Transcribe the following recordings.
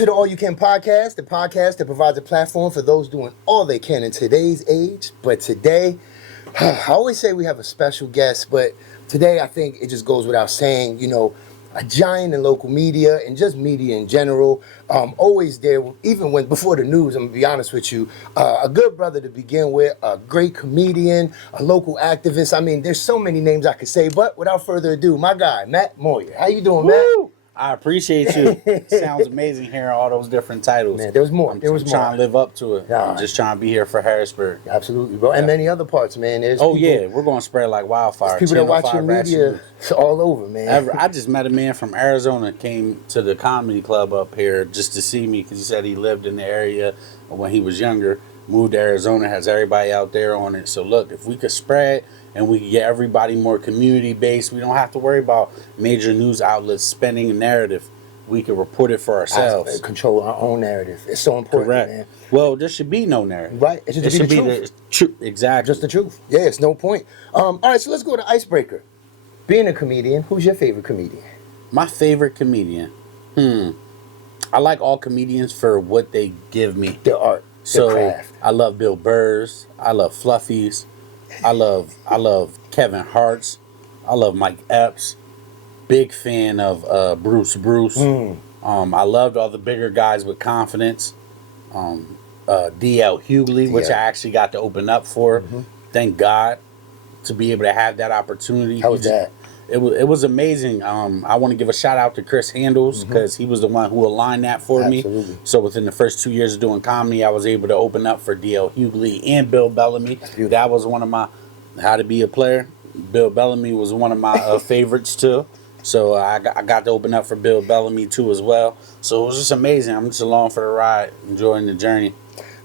to the All You Can podcast, the podcast that provides a platform for those doing all they can in today's age. But today, I always say we have a special guest, but today I think it just goes without saying, you know, a giant in local media and just media in general. Always there, even when before the news, I'm gonna be honest with you, a good brother to begin with, a great comedian, a local activist. I mean, there's so many names I could say, but without further ado, my guy, Matt Moyer. How you doing, Matt? Woo! I appreciate you. Sounds amazing hearing all those different titles. Man, there was more. I'm more. trying to live up to it. Nah. I'm just trying to be here for Harrisburg. Absolutely, bro. And many other parts, man. There's Oh, people, yeah. We're going to spread like wildfire. people that watch your 5 media all over, man. I just met a man from Arizona, came to the comedy club up here just to see me because he said he lived in the area when he was younger, moved to Arizona, has everybody out there on it. So, look, if we could spread and we could get everybody more community-based, we don't have to worry about major news outlets spinning a narrative. We can report it for ourselves. Control our own narrative. It's so important, Correct. man. Well, there should be no narrative. Right. It should be the truth. Exactly. Just the truth. Yeah, it's no point. All right, so let's go to icebreaker. Being a comedian, who's your favorite comedian? My favorite comedian. I like all comedians for what they give me. Their art, their craft. I love Bill Burrs. I love Fluffies. I love Kevin Hart's. I love Mike Epps. Big fan of Bruce. I loved all the bigger guys with confidence. DL Hughley, which I actually got to open up for. Thank God to be able to have that opportunity. How was that? It was amazing. I want to give a shout out to Chris Handles because he was the one who aligned that for me. So within the first 2 years of doing comedy, I was able to open up for DL Hughley and Bill Bellamy. That was one of my how to be a player. Bill Bellamy was one of my favorites too. So I got to open up for Bill Bellamy too as well. So it was just amazing. I'm just along for the ride, enjoying the journey.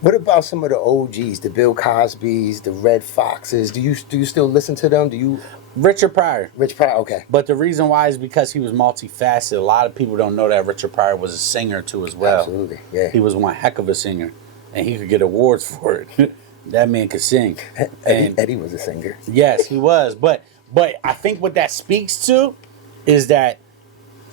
What about some of the OGs, the Bill Cosbys, the Red Foxes? Do you still listen to them? Richard Pryor. Rich Pryor, okay. But the reason why is because he was multifaceted. A lot of people don't know that Richard Pryor was a singer too as well. Absolutely, yeah. He was one heck of a singer, and he could get awards for it. That man could sing. Eddie was a singer. Yes, he was. But I think what that speaks to is that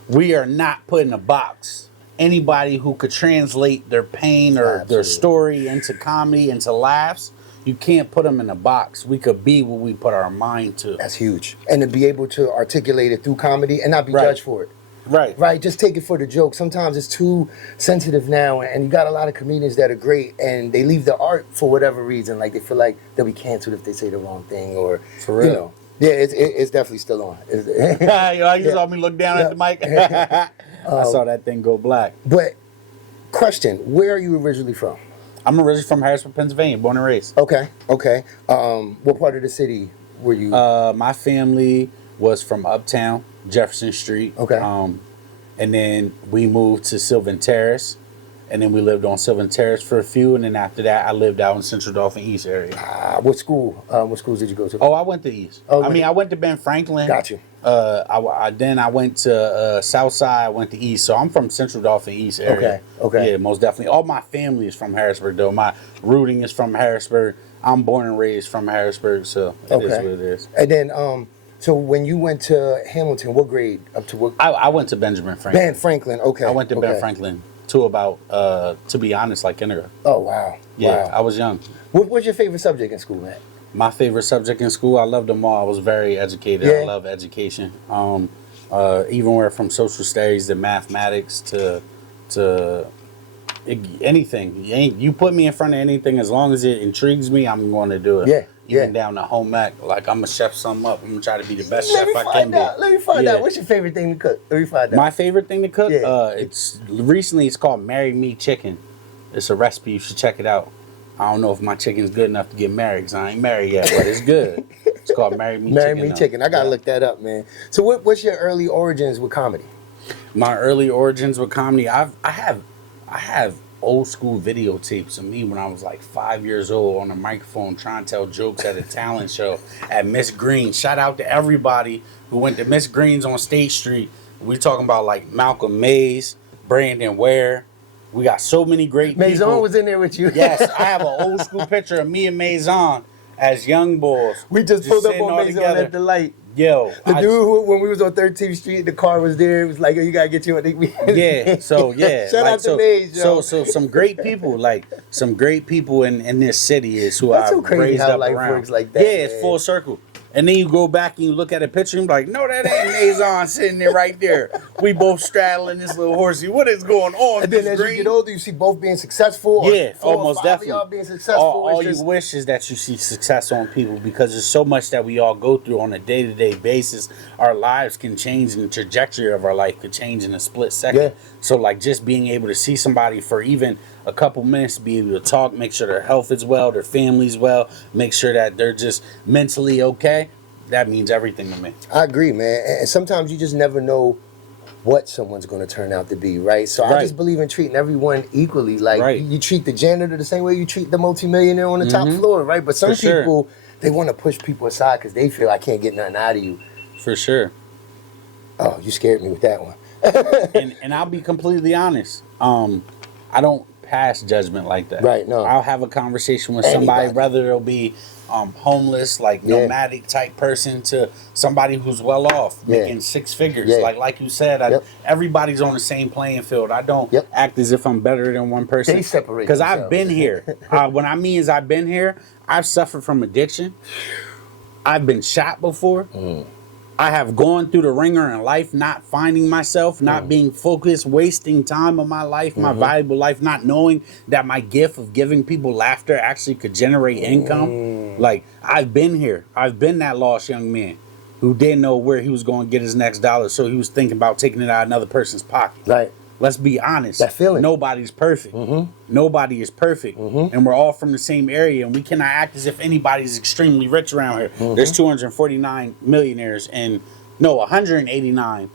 we are not put in a box. Anybody who could translate their pain or their story into comedy, into laughs, you can't put them in a box. We could be what we put our mind to. That's huge. And to be able to articulate it through comedy and not be judged for it. Right. Just take it for the joke. Sometimes it's too sensitive now, and you got a lot of comedians that are great, and they leave the art for whatever reason. Like they feel like they'll be canceled if they say the wrong thing, or for real. You know. Yeah, it's definitely still on. You saw me look down at the mic. I saw that thing go black. But question: where are you originally from? I'm originally from Harrisburg, Pennsylvania, born and raised. Okay. What part of the city were you? My family was from Uptown, Jefferson Street. Okay. And then we moved to Sylvan Terrace, and then we lived on Sylvan Terrace for a few, and then after that, I lived out in Central Dauphin East area. What school? What schools did you go to? Oh, I went to East. Oh, I went to Ben Franklin. Got you. Then I went to Southside. I went to East, so I'm from Central Dauphin East area. Okay. Yeah, most definitely. All my family is from Harrisburg, though. My rooting is from Harrisburg. I'm born and raised from Harrisburg, so it is what it is. And then, so when you went to Hamilton, what grade up to what? I went to Benjamin Franklin. Ben Franklin, okay. I went to Ben Franklin to about, to be honest, like kindergarten. Oh, wow. Yeah, wow. I was young. What was your favorite subject in school, Matt? My favorite subject in school, I loved them all. I was very educated. Yeah. I love education. Even where from social studies to mathematics to anything. You put me in front of anything, as long as it intrigues me, I'm going to do it. Yeah. Even down to home ec, like I'm gonna chef something up. I'm gonna try to be the best chef I can be. Let me find out. What's your favorite thing to cook? Let me find out. My favorite thing to cook? Yeah. It's called Marry Me Chicken. It's a recipe. You should check it out. I don't know if my chicken's good enough to get married because I ain't married yet, but it's good. It's called Marry Me Chicken. Marry Me Chicken. I gotta look that up, man. So what's your early origins with comedy? My early origins with comedy, I have old school videotapes of me when I was like 5 years old on a microphone trying to tell jokes at a talent show at Miss Green. Shout out to everybody who went to Miss Green's on State Street. We're talking about like Malcolm Mays, Brandon Ware. We got so many great people. Maison was in there with you. Yes, I have an old school picture of me and Maison as young boys. We just pulled up on Maison together. at the light. Yo, The dude who, when we was on 13th Street, the car was there. It was like, "Oh, you gotta get you." yeah. So yeah, Shout like out to Maze, yo. so some great people, like some great people in this city is who That's I've so crazy raised how up life around. works like that, Yeah, it's man. full circle. And then you go back and you look at a picture and you're like, no, that ain't Nazon sitting there right there. We both straddling this little horsey. What is going on? And then as you get older, you see both being successful. Or Yeah, four or almost five definitely. Of y'all being successful. All It's you just- wish is that you see success on people because there's so much that we all go through on a day-to-day basis. Our lives can change and the trajectory of our life could change in a split second. Yeah. So like just being able to see somebody for even a couple minutes, be able to talk, make sure their health is well, their family's well, make sure that they're just mentally okay. That means everything to me. I agree, man. And sometimes you just never know what someone's going to turn out to be, right? So I Right. just believe in treating everyone equally. Like Right. you treat the janitor the same way you treat the multimillionaire on the top floor, right? But some For sure. people, they want to push people aside because they feel I can't get nothing out of you. For sure. Oh, you scared me with that one. And I'll be completely honest. I don't pass judgment like that. Right, no. I'll have a conversation with somebody, Anybody. whether it'll be homeless, like Yeah. nomadic type person, to somebody who's well off, Yeah. making six figures. Yeah. Like you said, Yep. everybody's on the same playing field. I don't Yep. act as if I'm better than one person. They separate because I've themselves. been here. What I mean is I've been here. I've suffered from addiction. I've been shot before. I have gone through the ringer in life, not finding myself, not being focused, wasting time of my life, my valuable life, not knowing that my gift of giving people laughter actually could generate income. Like, I've been here. I've been that lost young man who didn't know where he was going to get his next dollar, so he was thinking about taking it out of another person's pocket. Right. Let's be honest. That feeling. Nobody's perfect. Nobody is perfect. And we're all from the same area. And we cannot act as if anybody's extremely rich around here. There's 249 millionaires and, 189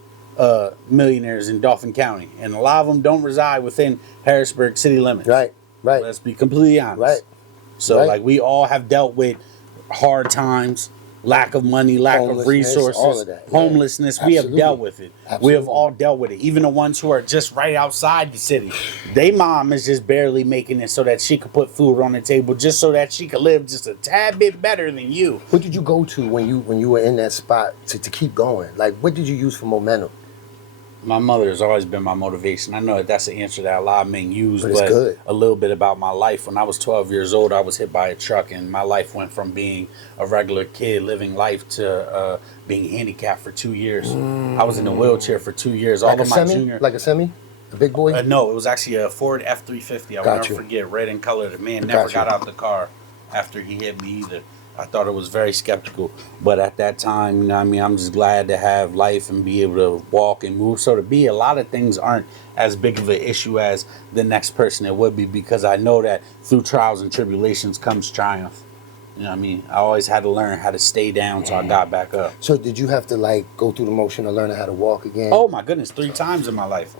millionaires in Dauphin County. And a lot of them don't reside within Harrisburg city limits. Right. Right. Let's be completely honest. Right. So, Right. like, we all have dealt with hard times, lack of money, lack of Homelessness, resources, all of that, yeah. homelessness. We have Absolutely. dealt with it. We Absolutely. have all dealt with it. Even the ones who are just right outside the city. They mom is just barely making it so that she could put food on the table, just so that she could live just a tad bit better than you. What did you go to when you were in that spot to keep going? Like, what did you use for momentum? My mother has always been my motivation. I know that that's the answer that a lot of men use, But it's good. a little bit about my life. When I was 12 years old, I was hit by a truck, and my life went from being a regular kid living life to being handicapped for 2 years. I was in a wheelchair for 2 years. Like All a of my semi? junior... Like a semi? A big boy? No, it was actually a Ford F-350. I'll Got never you. forget, red in color. The man Got never you. got out the car after he hit me either. I thought it was very skeptical. But at that time, you know what I mean, I'm just glad to have life and be able to walk and move. So to be, a lot of things aren't as big of an issue as the next person it would be, because I know that through trials and tribulations comes triumph. You know what I mean? I always had to learn how to stay down so I got back up. So did you have to like go through the motion of learning how to walk again? Oh my goodness, 3 times in my life.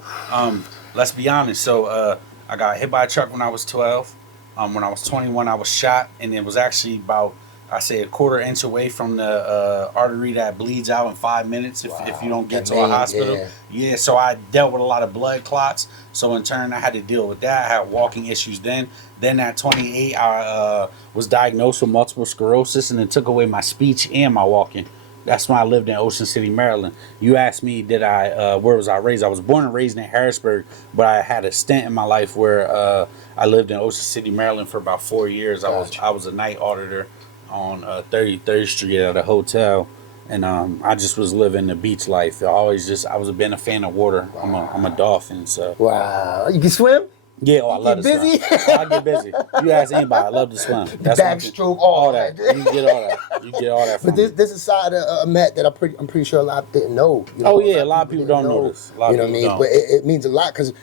Let's be honest. So I got hit by a truck when I was 12. When I was 21, I was shot, and it was actually about, I say, a quarter inch away from the artery that bleeds out in 5 minutes if you don't get That to a vein, hospital. yeah. So I dealt with a lot of blood clots. So in turn, I had to deal with that. I had walking issues then. Then at 28, I was diagnosed with multiple sclerosis, and it took away my speech and my walking. That's when I lived in Ocean City, Maryland. You asked me, where was I raised? I was born and raised in Harrisburg, but I had a stint in my life where I lived in Ocean City, Maryland for about 4 years. Gotcha. I was a night auditor on 33rd Street at a hotel, and I just was living the beach life. I was been a fan of water. I'm a dolphin, so Wow. You can swim? yeah. I love to get busy? swim. I get busy. You ask anybody, I love to swim. That's one thing. Backstroke, all that. that. You get all that. You get all that. From But this is a side of Matt that I'm pretty sure a lot didn't know. You Oh, know, yeah, a lot of people didn't don't know this. A lot of You know what I mean? people don't. But it means a lot because,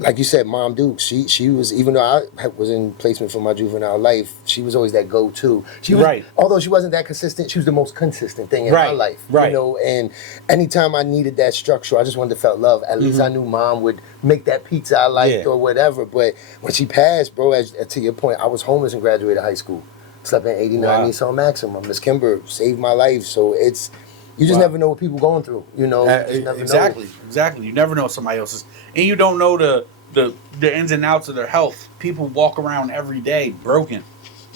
like you said, Mom Duke, she was, even though I was in placement for my juvenile life, she was always that go-to. She was, Right. Although she wasn't that consistent, she was the most consistent thing in my Right, life. right. You know, and anytime I needed that structure, I just wanted to feel love. At least I knew Mom would make that pizza I liked Yeah. or whatever. But when she passed, bro, to your point, I was homeless and graduated high school. Slept in 89 Wow. Nissan Maxima. Miss Kimber saved my life. So it's, you just Wow. never know what people going through. You know, you just never exactly, know. exactly. You never know somebody else's, and you don't know the ins and outs of their health. People walk around every day broken,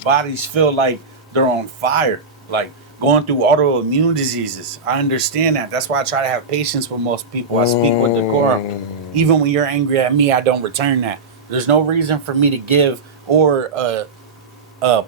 bodies feel like they're on fire. Like going through autoimmune diseases. I understand that. That's why I try to have patience with most people. I speak with decorum. Even when you're angry at me, I don't return that. There's no reason for me to give or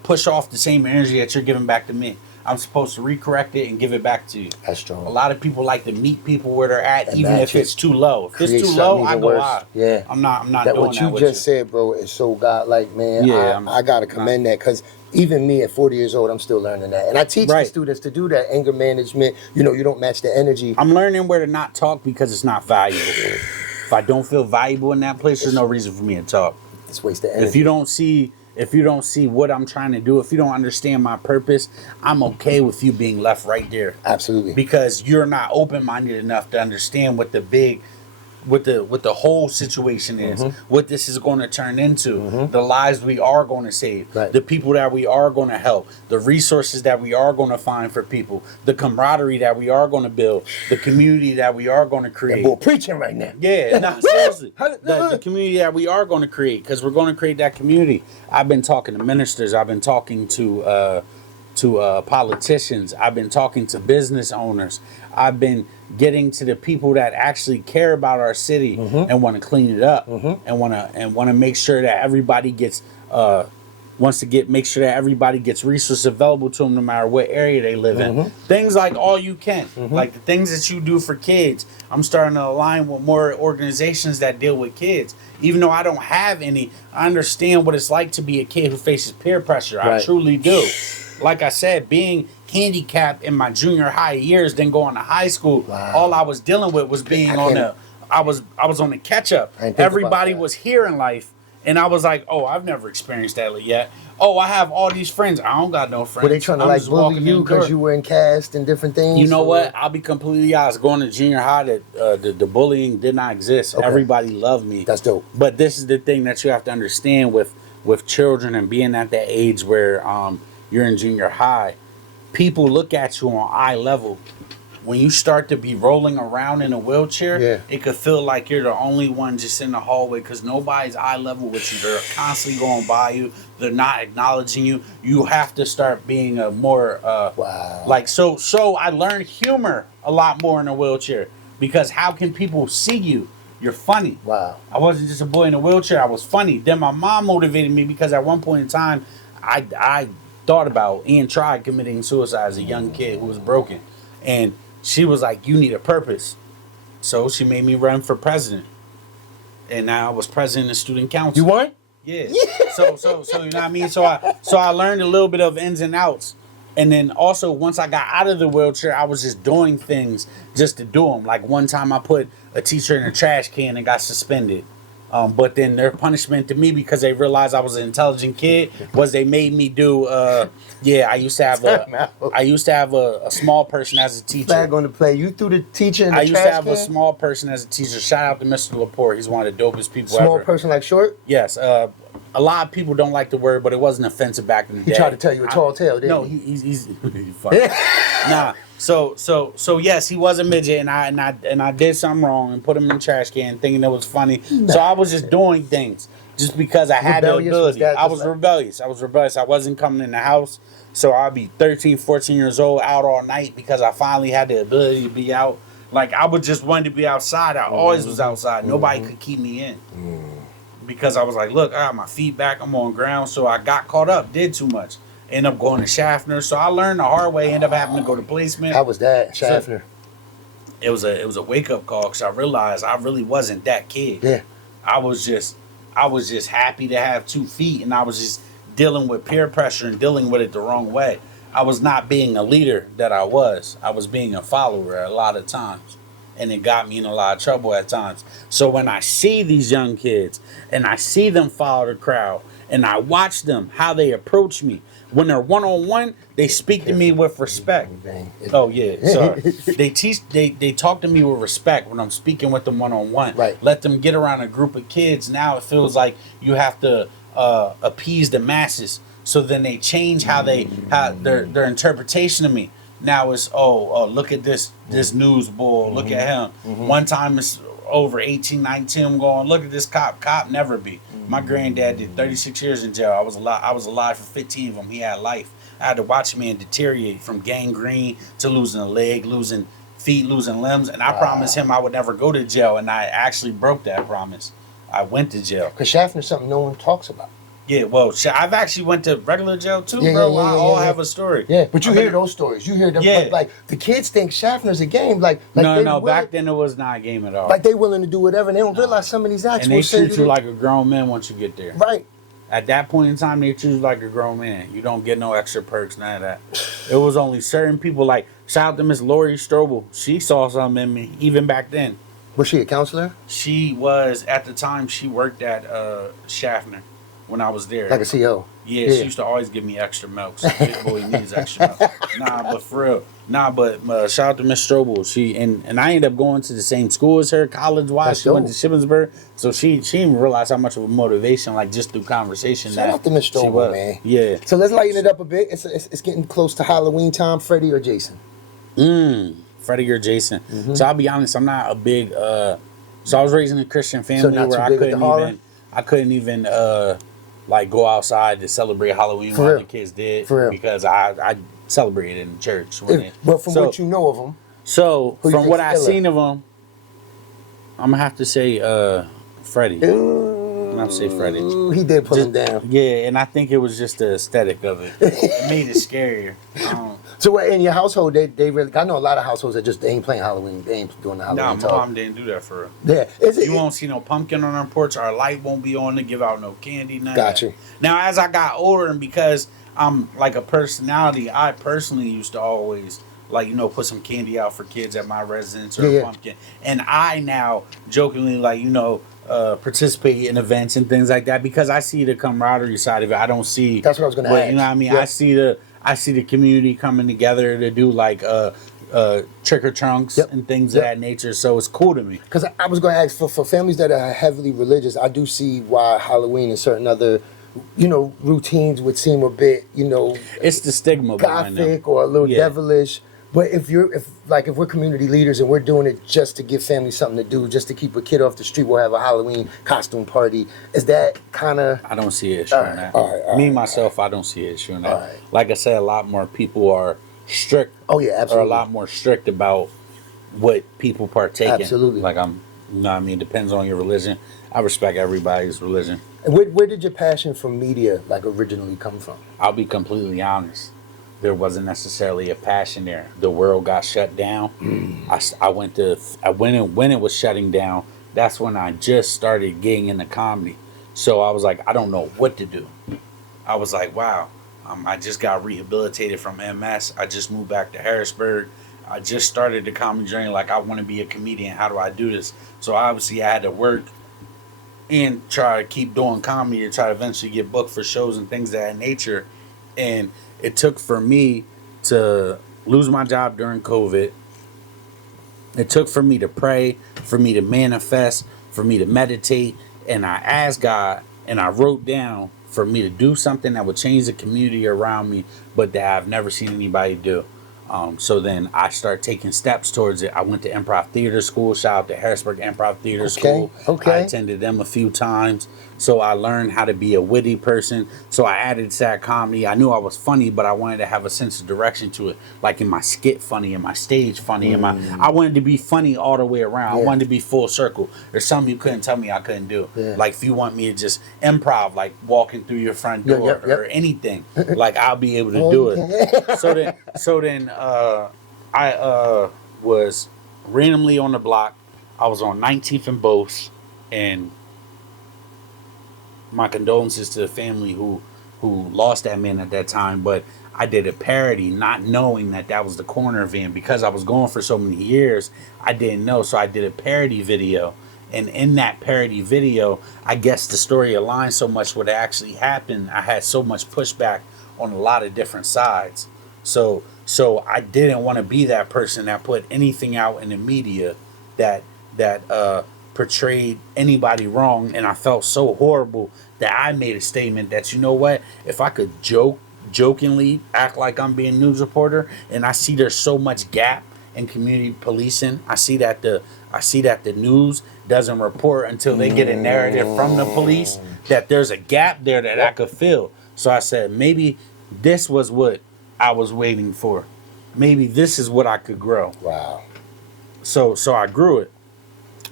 push off the same energy that you're giving back to me. I'm supposed to recorrect it and give it back to you. That's strong. A lot of people like to meet people where they're at, and even if it's too low. If it's too low, I go high. Yeah. I'm not doing that. What you just said, bro, is so godlike, man. Yeah, I gotta commend that, because even me at 40 years old, I'm still learning that. And I teach the students to do that, anger management. You know, you don't match the energy. I'm learning where to not talk because it's not valuable. If I don't feel valuable in that place, there's no reason for me to talk. It's wasted energy. If you don't see what I'm trying to do, if you don't understand my purpose, I'm okay with you being left right there. Absolutely. Because you're not open-minded enough to understand what the whole situation is, what this is going to turn into, the lives we are going to save, the people that we are going to help, the resources that we are going to find for people, the camaraderie that we are going to build, the community that we are going to create. We're preaching right now. Yeah, no, seriously. The community that we are going to create, because we're going to create that community. I've been talking to ministers. I've been talking to politicians. I've been talking to business owners. I've been getting to the people that actually care about our city and want to clean it up and want to make sure that everybody gets make sure that everybody gets resources available to them no matter what area they live in. Things like All You Can, like the things that you do for kids. I'm starting to align with more organizations that deal with kids. Even though I don't have any, I understand what it's like to be a kid who faces peer pressure. I truly do. Like I said, being handicapped in my junior high years, then going to high school, all I was dealing with was being I was on the catch up. Everybody was here in life, and I was like, oh, I've never experienced that yet. Oh, I have all these friends. I don't got no friends. Were they trying to like bully you because you were in cast and different things? You know what? I'll be completely honest. Going to junior high, the bullying did not exist. Everybody loved me. That's dope. But this is the thing that you have to understand with children and being at that age where you're in junior high. People look at you on eye level. When you start to be rolling around in a wheelchair, it could feel like you're the only one just in the hallway because nobody's eye level with you. They're constantly going by you. They're not acknowledging you. You have to start being a more So I learned humor a lot more in a wheelchair, because how can people see you? You're funny. Wow. I wasn't just a boy in a wheelchair. I was funny. Then my mom motivated me, because at one point in time, I thought about and tried committing suicide as a young kid who was broken. And she was like, you need a purpose. So she made me run for president. And now I was president of student council. You won? Yeah. So you know what I mean? So I learned a little bit of ins and outs. And then also, once I got out of the wheelchair, I was just doing things just to do them. Like one time I put a teacher in a trash can and got suspended. But then their punishment to me, because they realized I was an intelligent kid, was they made me do. I used to have a small person as a teacher. Flag on the play. You threw the teacher in the trash can? I used to have a small person as a teacher. Shout out to Mr. Laporte. He's one of the dopest people ever. Small person like short? Yes. A lot of people don't like the word, but it wasn't offensive back in the day. He tried to tell you a tall tale, didn't he? No, he's funny. Nah. So yes, he was a midget, and I did something wrong and put him in the trash can, thinking it was funny. So I was just doing things just because I had the ability. I was rebellious. I wasn't coming in the house, so I'd be 13, 14 years old, out all night, because I finally had the ability to be out. Like, I would just want to be outside. I always was outside. Nobody could keep me in. Because I was like, look, I got my feet back. I'm on ground. So I got caught up, did too much. Ended up going to Schaffner. So I learned the hard way. Ended up having to go to placement. How was that, Schaffner? So it was a wake-up call, because I realized I really wasn't that kid. Yeah. I was just happy to have 2 feet, and I was just dealing with peer pressure and dealing with it the wrong way. I was not being a leader that I was. I was being a follower a lot of times. And it got me in a lot of trouble at times. So when I see these young kids and I see them follow the crowd and I watch them, how they approach me, when they're one-on-one, they speak to me with respect. Oh, yeah, sorry. They talk to me with respect when I'm speaking with them one-on-one. Right. Let them get around a group of kids. Now it feels like you have to appease the masses. So then they change how their interpretation of me. Now it's, look at this news bull. Look at him. One time it's over 18, 19, going, look at this cop. Cop never be. My granddad did 36 years in jail. I was alive for 15 of them. He had life. I had to watch a man deteriorate from gangrene to losing a leg, losing feet, losing limbs, and I promised him I would never go to jail, and I actually broke that promise. I went to jail. Because Schaffner's something no one talks about. Yeah, well, I've actually went to regular jail too, bro. I all have a story. Yeah, but you hear those stories. You hear them. Yeah. Like the kids think Schaffner's a game. Like no. Back then it was not a game at all. Like they willing to do whatever, and they don't realize some of these acts. And they treat you like a grown man once you get there. Right. At that point in time, they treat you like a grown man. You don't get no extra perks, none of that. It was only certain people. Like shout out to Miss Lori Strobel. She saw something in me even back then. Was she a counselor? She was at the time. She worked at Schaffner. When I was there. Like a CO. Yeah, she used to always give me extra milk. So big boy needs extra milk. Nah, but for real. Nah, but shout out to Miss Strobel. She and I ended up going to the same school as her, college-wise. She went to Shippensburg. So she didn't realize how much of a motivation, like just through conversation. Shout out to Miss Strobel, man. Yeah. So let's lighten it up a bit. It's getting close to Halloween time. Freddie or Jason? Freddie or Jason. So I'll be honest, I'm not a big so I was raised in a Christian family where I couldn't even like go outside to celebrate Halloween while the kids did because I celebrated in church. But from what you know of them, so from what I seen of them, I'm gonna have to say Freddie. I'm gonna say Freddie. He did put him down. Yeah, and I think it was just the aesthetic of it. It made it scarier. So in your household, they really. I know a lot of households that just they ain't playing Halloween. They ain't doing the Halloween. Nah, my mom didn't do that for real. Yeah, you won't see no pumpkin on our porch. Our light won't be on to give out no candy. Gotcha. Now, as I got older, and because I'm like a personality, I personally used to always like put some candy out for kids at my residence or a pumpkin. And I now jokingly participate in events and things like that because I see the camaraderie side of it. I don't see. That's what I was going to ask. You know what I mean? Yep. I see the community coming together to do like trick or trunks and things of that nature. So it's cool to me. Because I was going to ask for families that are heavily religious. I do see why Halloween and certain other, routines would seem a bit, it's the stigma behind them. Gothic or a little devilish. But if we're community leaders and we're doing it just to give families something to do, just to keep a kid off the street, we'll have a Halloween costume party. Is that kind of? I don't see it showing that. Me myself, I don't see it showing that. Like I said, a lot more people are strict. Oh yeah, absolutely. Are a lot more strict about what people partake in. Absolutely. Like it depends on your religion. I respect everybody's religion. And where did your passion for media originally come from? I'll be completely honest. There wasn't necessarily a passion there. The world got shut down. When it was shutting down, that's when I just started getting into comedy. So I was like, I don't know what to do. I was like, wow, I just got rehabilitated from MS. I just moved back to Harrisburg. I just started the comedy journey. Like, I want to be a comedian. How do I do this? So obviously I had to work and try to keep doing comedy to try to eventually get booked for shows and things of that nature. And it took for me to lose my job during COVID. It took for me to pray, for me to manifest, for me to meditate. And I asked God and I wrote down for me to do something that would change the community around me, but that I've never seen anybody do. So then I started taking steps towards it. I went to improv theater school. Shout out to Harrisburg Improv Theater School. Okay. I attended them a few times. So I learned how to be a witty person. So I added sad comedy. I knew I was funny, but I wanted to have a sense of direction to it. Like in my skit funny, in my stage funny, I wanted to be funny all the way around. I wanted to be full circle. There's something you couldn't tell me I couldn't do. Yeah. Like if you want me to just improv, like walking through your front door or anything, like I'll be able to do it. So then I was randomly on the block. I was on 19th and Bose, and my condolences to the family who lost that man at that time. But I did a parody, not knowing that was the corner van. Because I was going for so many years, I didn't know. So I did a parody video. And in that parody video, I guess the story aligned so much what actually happened. I had so much pushback on a lot of different sides. So I didn't want to be that person that put anything out in the media that portrayed anybody wrong. And I felt so horrible that I made a statement that, you know what, if I could jokingly act like I'm being a news reporter, and I see there's so much gap in community policing. I see that the news doesn't report until they get a narrative from the police, that there's a gap there that I could fill. So I said, maybe this was what I was waiting for. Maybe this is what I could grow. Wow. So I grew it.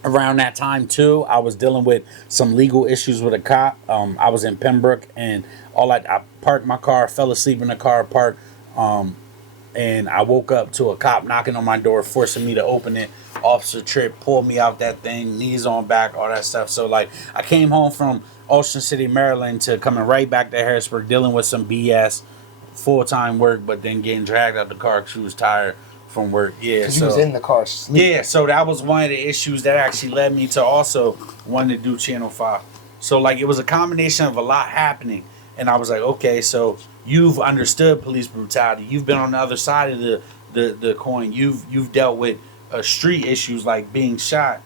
Around that time too, I was dealing with some legal issues with a cop. I was in Pembroke, and I parked my car, fell asleep in the car park, and I woke up to a cop knocking on my door, forcing me to open it. Officer Tripp pulled me out that thing, knees on back, all that stuff. So like, I came home from Ocean City, Maryland, to coming right back to Harrisburg, dealing with some BS, full-time work, but then getting dragged out the car because she was tired from work. Yeah, so you was in the car sleeping. Yeah, so that was one of the issues that actually led me to also wanting to do Channel 5. So like, it was a combination of a lot happening, and I was like, okay, so you've understood police brutality, you've been on the other side of the coin, you've dealt with street issues like being shot,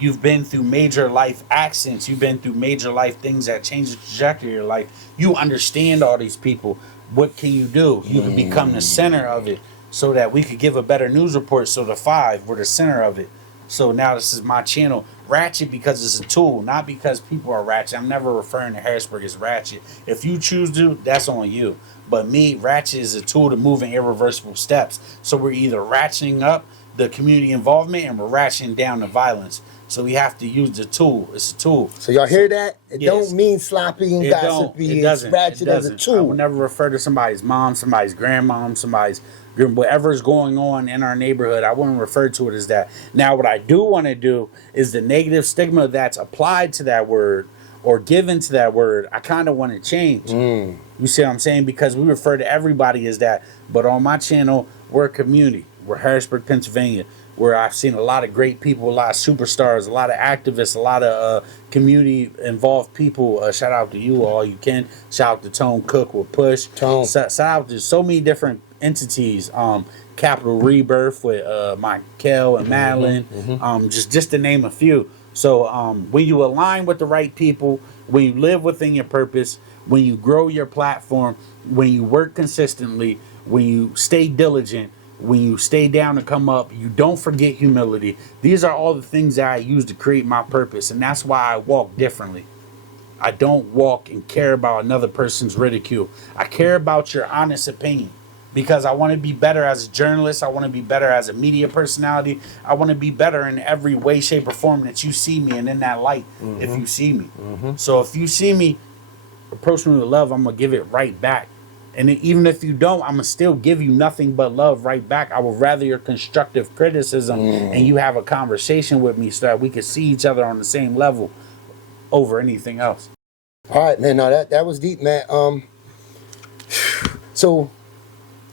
you've been through major life accidents, you've been through major life things that change the trajectory of your life, you understand all these people. What can you do? You can become the center of it, so that we could give a better news report. So the 5, we're the center of it. So now this is my channel. Ratchet because it's a tool, not because people are ratchet. I'm never referring to Harrisburg as ratchet. If you choose to, that's on you. But me, ratchet is a tool to move in irreversible steps. So we're either ratcheting up the community involvement and we're ratcheting down the violence. So we have to use the tool. It's a tool. So y'all hear that? It Yes. don't mean sloppy and gossipy. It doesn't. It's ratchet as a I tool. will never refer to somebody's mom, somebody's grandmom, somebody's whatever's going on in our neighborhood. I wouldn't refer to it as that. Now, what I do want to do is the negative stigma that's applied to that word or given to that word, I kind of want to change. You see what I'm saying? Because we refer to everybody as that. But on my channel, we're a community. We're Harrisburg, Pennsylvania, where I've seen a lot of great people, a lot of superstars, a lot of activists, a lot of community-involved people. Shout out to you all you can. Shout out to Tone Cook with Push. Shout out to so many different entities. Capital Rebirth with Michael and Madeline, just to name a few. So when you align with the right people, when you live within your purpose, when you grow your platform, when you work consistently, when you stay diligent, when you stay down and come up, you don't forget humility. These are all the things that I use to create my purpose, and that's why I walk differently. I don't walk and care about another person's ridicule. I care about your honest opinion, because I want to be better as a journalist. I want to be better as a media personality. I want to be better in every way, shape, or form that you see me, and in that light, if you see me. So if you see me, approach me with love, I'm going to give it right back. And even if you don't, I'm going to still give you nothing but love right back. I would rather your constructive criticism and you have a conversation with me so that we can see each other on the same level over anything else. All right, man. No, that was deep, man. So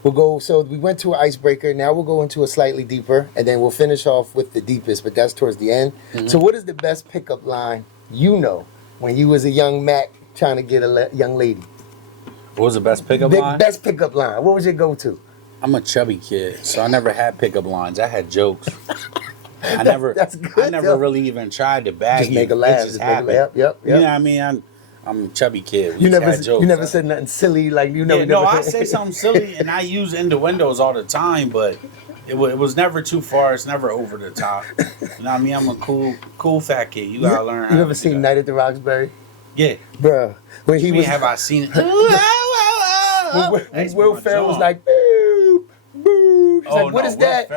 we'll go. So we went to an icebreaker. Now we'll go into a slightly deeper, and then we'll finish off with the deepest. But that's towards the end. So what is the best pickup line you know when you was a young Mac trying to get a young lady? What was the best pickup line? Best pickup line. What was your go-to? I'm a chubby kid, so I never had pickup lines. I had jokes. I never really even tried to bag just make a laugh. It just happened. Yep. You know what I mean? I'm a chubby kid. You never said nothing silly like you know. Yeah, no, I say something silly, and I use innuendos all the time, but it was never too far. It's never over the top. You know what I mean? I'm a cool fat kid. You gotta learn. You ever seen Night at the Roxbury? Yeah, bruh. When he was, have I seen it? when Will Ferrell was like, boo, boo. He's like, what is that?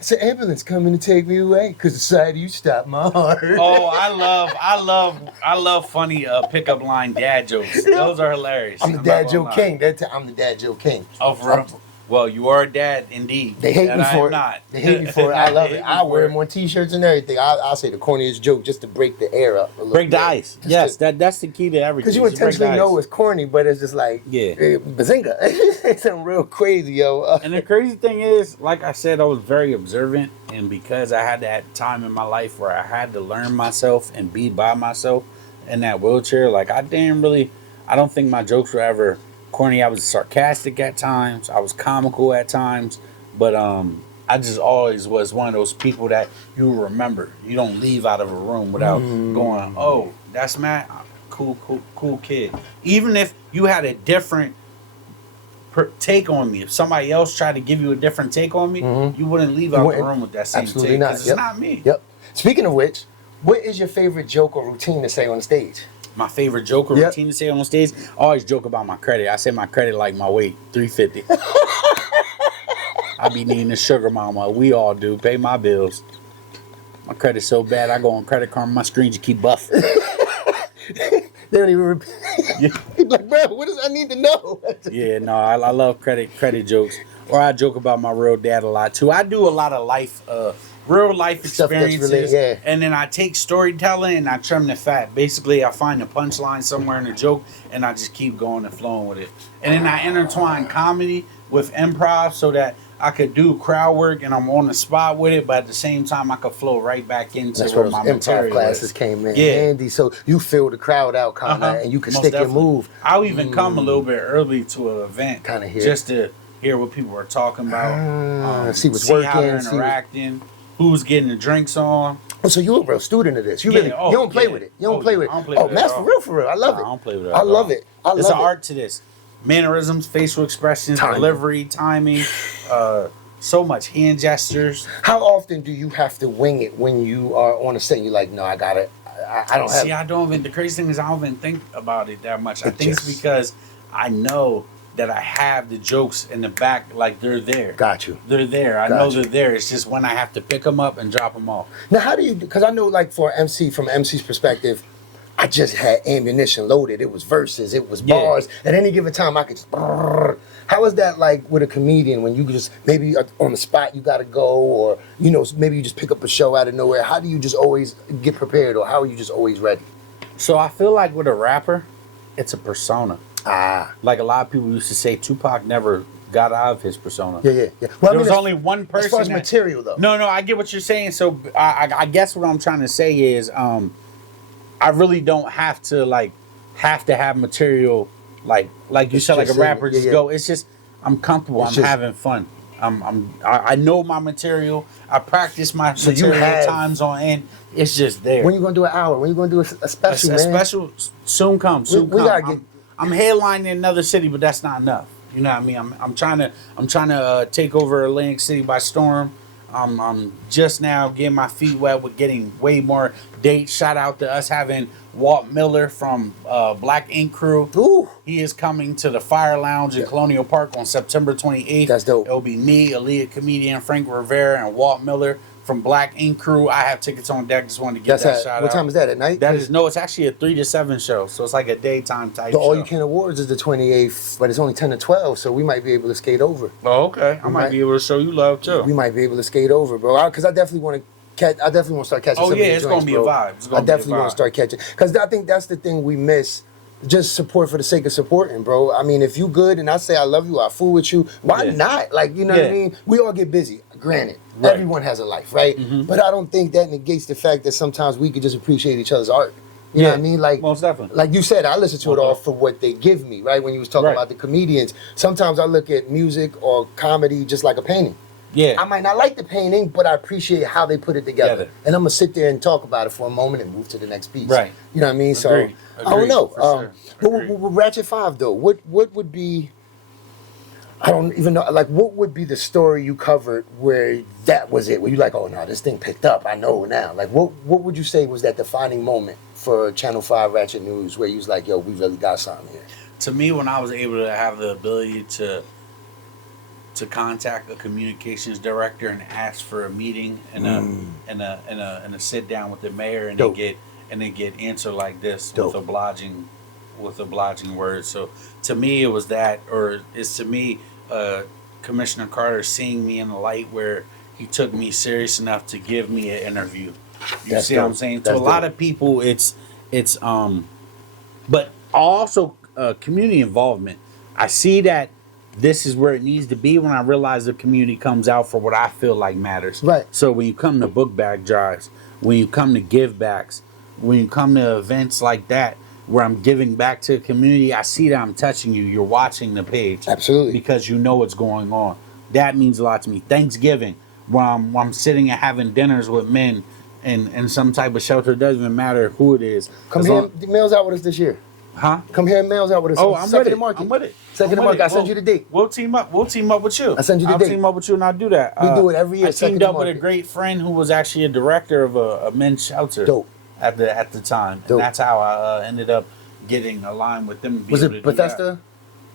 It's an ambulance coming to take me away because the side of you stopped my heart. Oh, I love funny pickup line dad jokes. Those are hilarious. I'm the dad joke king. I'm the dad joke king. Oh, for real? Well, you are a dad indeed. They hate me for it. Not. They hate me for it. I love it. I wear them on t-shirts and everything. I'll say the corniest joke just to break the air up a little break bit. the ice. Yes, that's the key to everything. Because you intentionally know it's corny, but it's just like, bazinga. It's something real crazy, yo. And the crazy thing is, like I said, I was very observant. And because I had that time in my life where I had to learn myself and be by myself in that wheelchair, like I don't think my jokes were ever corny. I was sarcastic at times. I was comical at times. But I just always was one of those people that you remember. You don't leave out of a room without going, oh, that's Matt? Cool kid. Even if you had a different take on me, if somebody else tried to give you a different take on me, you wouldn't leave out the room with that same absolutely take. Not. Because it's not me. Yep. Speaking of which, what is your favorite joke or routine to say on stage? my favorite joke or routine to say on stage. I always joke about my credit. I say my credit like my weight, 350. I be needing a sugar mama. We all do. Pay my bills. My credit's so bad, I go on Credit Karma, my screen just keep buffing. They don't even repeat. He's like, bro, what does I need to know? Yeah, no, I love credit jokes. Or I joke about my real dad a lot too. I do a lot of real life experiences, and then I take storytelling and I trim the fat. Basically, I find a punchline somewhere in the joke, and I just keep going and flowing with it. And then I intertwine comedy with improv so that I could do crowd work and I'm on the spot with it, but at the same time I could flow right back into that's where my improv material classes came in handy. So you fill the crowd out kind of, and you can stick your move. I'll even come a little bit early to an event, kind of just to hear what people are talking about, see what's working, how they're interacting, who's getting the drinks on. Oh, so you're a real student of this. You really, you don't play with it. You don't play with it. Oh, man, for real. I love it. I don't play with it. I love it. There's an art to this. Mannerisms, facial expressions, delivery, timing, so much hand gestures. How often do you have to wing it when you are on a set? You're like, no, I got it. I don't have. See, I don't even. The crazy thing is, I don't even think about it that much. I think it's because I know that I have the jokes in the back, like they're there. Got you. They're there. I know they're there. It's just when I have to pick them up and drop them off. Now, how do you? Because I know, like, for MC, from MC's perspective, I just had ammunition loaded. It was verses. It was bars. At any given time, I could just. How is that like with a comedian when you just maybe on the spot you got to go, or maybe you just pick up a show out of nowhere? How do you just always get prepared, or how are you just always ready? So I feel like with a rapper, it's a persona. Like a lot of people used to say, Tupac never got out of his persona. Yeah. Well, there was only one person. As far as material, though. No, I get what you're saying. So I guess what I'm trying to say is, I really don't have to have material like you said, like a rapper just go. It's just I'm comfortable. I'm having fun. I know my material. I practice my material times on end. It's just there. When you gonna do an hour? When you gonna do a special? A special soon comes. We gotta get. I'm headlining in another city, but that's not enough. You know what I mean? I'm trying to take over Atlantic City by storm. I'm just now getting my feet wet with getting way more dates. Shout out to us having Walt Miller from Black Ink Crew. Ooh. He is coming to the Fire Lounge in Colonial Park on September 28th. That's dope. It'll be me, Aaliyah comedian Frank Rivera, and Walt Miller from Black Ink Crew. I have tickets on deck. Just wanted to get that shout out. What time is that, at night? It's actually a 3 to 7 show, so it's like a daytime type show. The All You Can Awards is the 28th, but it's only 10 to 12, so we might be able to skate over. Oh, okay. I might be able to show you love too. We might be able to skate over, bro. Because I definitely want to start catching. Oh yeah, it's gonna be a vibe. I definitely want to start catching, because I think that's the thing we miss. Just support for the sake of supporting, bro. I mean, if you good and I say I love you, I fool with you, why not? Like, you know what I mean? We all get busy. Granted, everyone has a life, right? Mm-hmm. But I don't think that negates the fact that sometimes we could just appreciate each other's art. You know what I mean? Like, most definitely. Like you said, I listen to it all for what they give me, right? When you was talking about the comedians, sometimes I look at music or comedy just like a painting. Yeah. I might not like the painting, but I appreciate how they put it together. And I'm going to sit there and talk about it for a moment and move to the next piece. Right. You know what I mean? So, I don't know. But with Ratchet 5, though, what would be, I don't even know, like, what would be the story you covered where that was it? Where you're like, oh, no, this thing picked up. I know now. Like, what would you say was that defining moment for Channel 5 Ratchet News where you was like, yo, we really got something here? To me, when I was able to have the ability to contact a communications director and ask for a meeting and a sit down with the mayor and then get answer like this with obliging words. So to me, it was that, or it's to me, Commissioner Carter seeing me in the light where he took me serious enough to give me an interview. You see what I'm saying? To a lot of people, it's but also community involvement. I see that this is where it needs to be when I realize the community comes out for what I feel like matters. Right. So when you come to book bag drives, when you come to give backs, when you come to events like that where I'm giving back to the community, I see that I'm touching you. You're watching the page. Absolutely. Because you know what's going on. That means a lot to me. Thanksgiving, where I'm sitting and having dinners with men in some type of shelter. It doesn't even matter who it is. Come here, mails out with us this year. Huh? Come here and mails out with us. Oh, I'm with it. I'm with it. Second of Market. I'll send you the date. We'll team up. We'll team up with you. I'll send you the date. I'll team up with you and I'll do that. We do it every year. I teamed up with a great friend who was actually a director of a men's shelter. Dope. at the time, and that's how I ended up getting aligned with them. Was it Bethesda?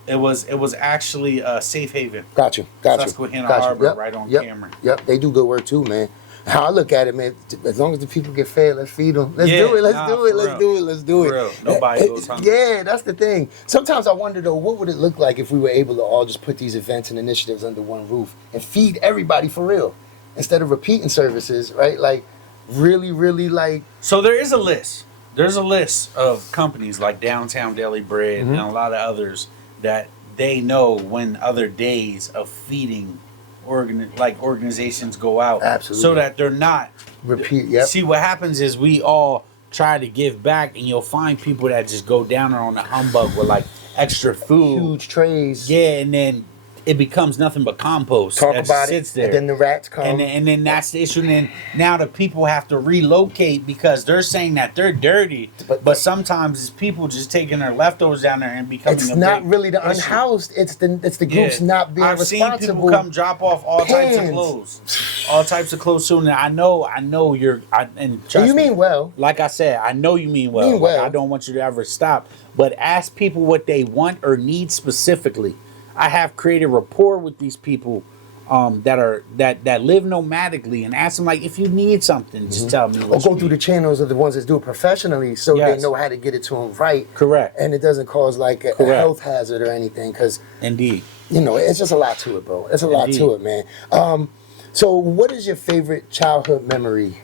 It was actually Safe Haven. Got you. Susquehanna Harbor, right on camera. Yep, they do good work too, man. How I look at it, man, as long as the people get fed, let's feed them. Let's do it. Real. Nobody goes hungry. Yeah, that's the thing. Sometimes I wonder, though, what would it look like if we were able to all just put these events and initiatives under one roof and feed everybody for real instead of repeating services, right? Like, really, like... So there is a list. There's a list of companies like Downtown Daily Bread and a lot of others that they know when other days of feeding organizations go out. Absolutely. So that they're not repeat. Yep. See, what happens is we all try to give back, and you'll find people that just go down on the humbug with like extra food, huge trays. Yeah, and then it becomes nothing but compost. Talk about it, there. and then the rats come. And then that's the issue. And then now the people have to relocate because they're saying that they're dirty. But sometimes it's people just taking their leftovers down there and becoming it's not really the unhoused. It's the groups not being responsible. I've seen people come drop off all types of clothes. All types of clothes soon. And I know you're... and you mean well. Like I said, I know you mean well. Like, I don't want you to ever stop. But ask people what they want or need specifically. I have created rapport with these people that live nomadically and ask them, like, if you need something, just tell me. Or go through the channels of the ones that do it professionally so they know how to get it to them right. Correct. And it doesn't cause like a health hazard or anything because... Indeed. You know, it's just a lot to it, bro. It's a lot to it, man. So what is your favorite childhood memory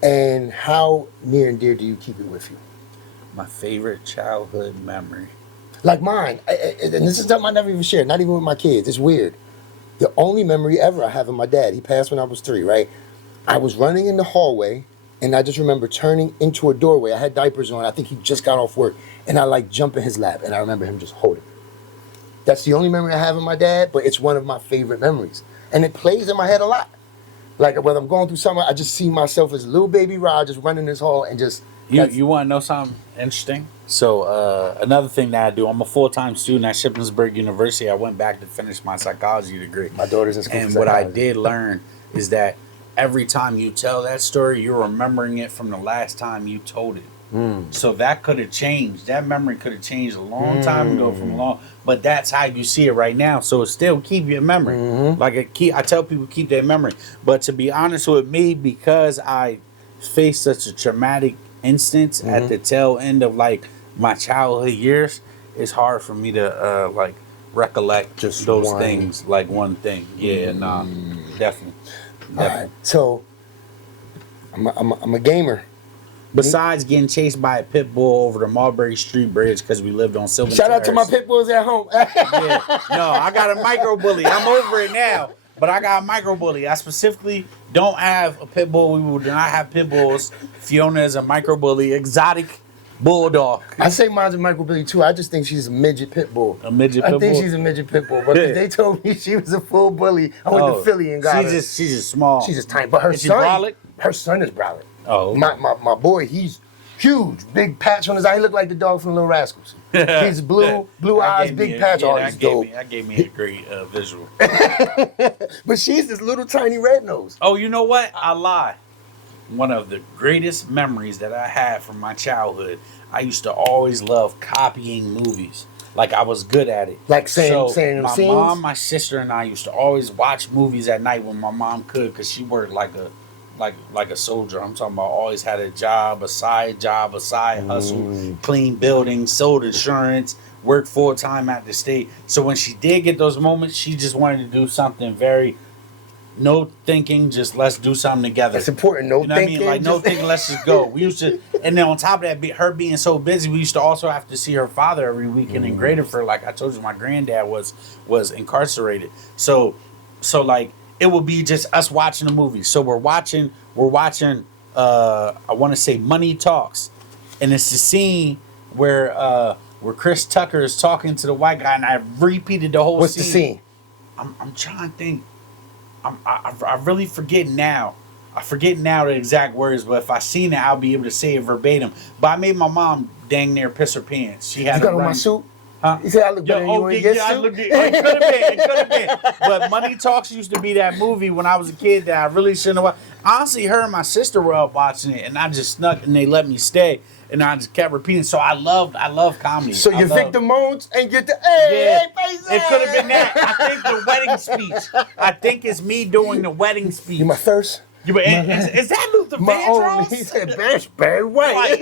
and how near and dear do you keep it with you? My favorite childhood memory. Like mine, and this is something I never even shared, not even with my kids. It's weird. The only memory ever I have of my dad, he passed when I was 3, right? I was running in the hallway, and I just remember turning into a doorway. I had diapers on. I think he just got off work, and I like jump in his lap, and I remember him just holding. That's the only memory I have of my dad, but it's one of my favorite memories. And it plays in my head a lot. Like when I'm going through something, I just see myself as little baby Rod just running this hall and just... You want to know something interesting? So another thing that I do, I'm a full-time student at Shippensburg University. I went back to finish my psychology degree. My daughter's in school. And what I did learn is that every time you tell that story, you're remembering it from the last time you told it. So that could have changed. That memory could have changed a long time ago but that's how you see it right now. So it still keep your memory. Like I tell people, keep their memory. But to be honest with me, because I faced such a traumatic instance at the tail end of like my childhood years, it's hard for me to like recollect just those things, like one thing. Definitely. All right. So I'm a gamer. Besides getting chased by a pit bull over the Mulberry Street Bridge because we lived on Sylvan Shout out to my pit bulls at home. No, I got a micro bully. I'm over it now, but I got a micro bully. I specifically don't have a pit bull. We would not have pit bulls. Fiona is a micro bully, exotic bulldog. I say mine's a micro bully too. I just think she's a midget pit bull. A midget pit bull? I think she's a midget pit bull. But they told me she was a full bully. I went to Philly and got her. She's just small. She's just tiny. But her son is brolic. Oh. My boy, he's huge. Big patch on his eye. He looked like the dog from Little Rascals. He's blue eyes, big patch. He's dope. That gave me a great visual. But she's this little tiny red nose. Oh, you know what? I lie. One of the greatest memories that I had from my childhood, I used to always love copying movies. Like I was good at it. Like saying my scenes? Mom, my sister, and I used to always watch movies at night when my mom could, because she worked like a soldier. I'm talking about always had a side hustle, clean buildings, sold insurance, worked full time at the state. So when she did get those moments, she just wanted to do something very no thinking, just let's do something together. It's important. No thinking. I mean? Like no thinking, let's just go. We used to, and then on top of that, her being so busy, we used to also have to see her father every weekend in Graterford. Like I told you, my granddad was incarcerated. So like it would be just us watching a movie. So we're watching I want to say Money Talks, and it's the scene where Chris Tucker is talking to the white guy, and I repeated the whole What's scene. The scene? I'm trying to think. I really forget now. I forget now the exact words, but if I seen it, I'll be able to say it verbatim. But I made my mom dang near piss her pants. She had you got on my suit? Huh? You said I look better than you in your I suit? looked it could have been. But Money Talks used to be that movie when I was a kid that I really shouldn't have watched. Honestly, her and my sister were up watching it, and I just snuck and they let me stay. And I just kept repeating. So I love comedy. So you Victor Moans and get the hey, it could have been that. I think the wedding speech. I think it's me doing the wedding speech. You my thirst? Is that Luther Vandross? He said, Barry White.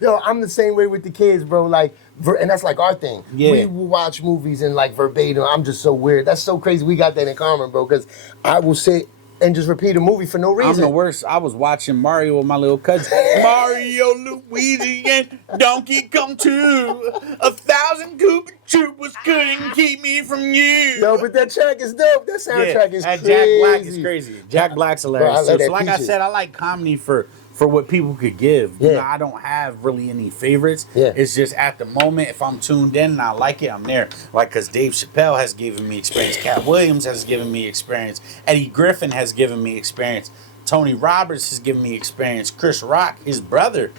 Yo, I'm the same way with the kids, bro. Like, and that's like our thing. Yeah. We will watch movies and like verbatim. I'm just so weird. That's so crazy. We got that in common, bro. Because I will sit and just repeat a movie for no reason. I'm the worst. I was watching Mario with my little cousin. Mario, Luigi, and Donkey Kong 2. 1,000 Koopa Troopas couldn't keep me from you. No, but that track is dope. That soundtrack is crazy. Jack Black is crazy. Jack Black's hilarious. Bro, so like I said, I like comedy for what people could give. Yeah. You know, I don't have really any favorites. Yeah. It's just at the moment, if I'm tuned in and I like it, I'm there. Like, because Dave Chappelle has given me experience. Cat Williams has given me experience. Eddie Griffin has given me experience. Tony Roberts has given me experience. Chris Rock, his brother's